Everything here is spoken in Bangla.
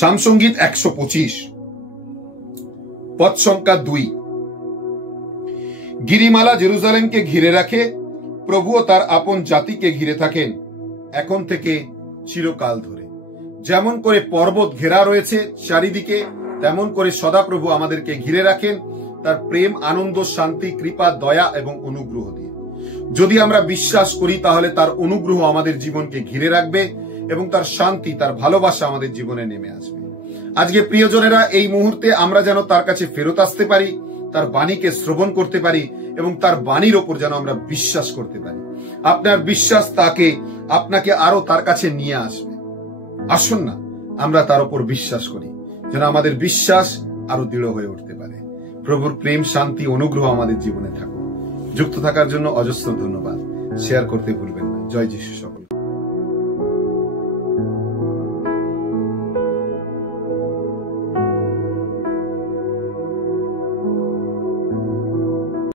সামসঙ্গীত 125 পদ সংখ্যা 2। গিরিমালা জেরুজালেমকে ঘিরে রাখে, প্রভুও তার আপন জাতিকে ঘিরে থাকেন এখন থেকে চিরকাল ধরে। যেমন করে পর্বত ঘেরা রয়েছে চারিদিকে, তেমন করে সদাপ্রভু আমাদেরকে ঘিরে রাখেন তার প্রেম, আনন্দ, শান্তি, কৃপা, দয়া এবং অনুগ্রহ দিয়ে। যদি আমরা বিশ্বাস করি তাহলে তার অনুগ্রহ আমাদের জীবনকে ঘিরে রাখবে এবং তার শান্তি, তার ভালোবাসা আমাদের জীবনে নেমে আসবে। আজকে প্রিয়জনেরা, এই মুহূর্তে আমরা যেন তার কাছে ফেরত আসতে পারি, তার বাণীকে শ্রবণ করতে পারি এবং তার বাণীর ওপর যেন আমরা বিশ্বাস করতে পারি। আপনার বিশ্বাস আপনাকে আরো তার কাছে নিয়ে আসবে। আসুন না আমরা তার উপর বিশ্বাস করি, যেন আমাদের বিশ্বাস আরো দৃঢ় হয়ে উঠতে পারে। প্রভুর প্রেম, শান্তি, অনুগ্রহ আমাদের জীবনে থাকুক। যুক্ত থাকার জন্য অজস্র ধন্যবাদ। শেয়ার করতে ভুলবেন না। জয় যিশু।